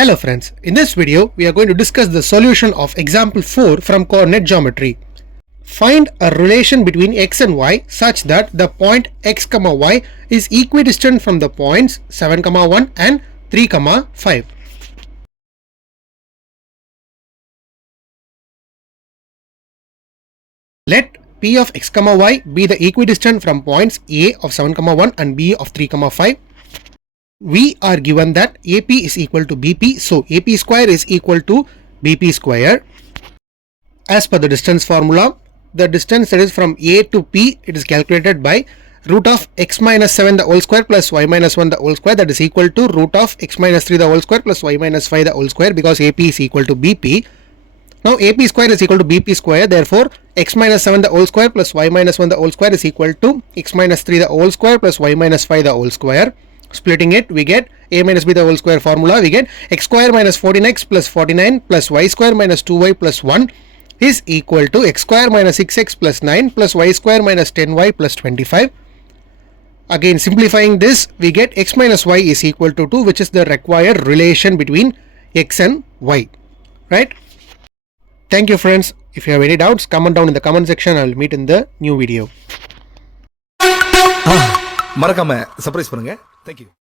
Hello friends, in this video we are going to discuss the solution of example 4 from coordinate geometry. Find a relation between x and y such that the point x, y is equidistant from the points 7, 1 and 3, 5. Let P of x, y be the equidistant from points A of 7, 1 and B of 3, 5. We are given that AP is equal to BP, so AP square is equal to BP square. As per the distance formula, the distance that is from A to P, it is calculated by root of x minus 7 the whole square plus y minus 1 the whole square, that is equal to root of x minus 3 the whole square plus y minus 5 the whole square, because AP is equal to BP. Now AP square is equal to BP square, therefore x minus 7 the whole square plus y minus 1 the whole square is equal to x minus 3 the whole square plus y minus 5 the whole square. Splitting it, we get a minus b the whole square formula. We get x square minus 14x plus 49 plus y square minus 2y plus 1 is equal to x square minus 6x plus 9 plus y square minus 10y plus 25. Again simplifying this, we get x minus y is equal to 2, which is the required relation between x and y. Right? Thank you friends. If you have any doubts, comment down in the comment section. I will meet in the new video. மறக்காம surprise பண்ணுங்க. Thank you.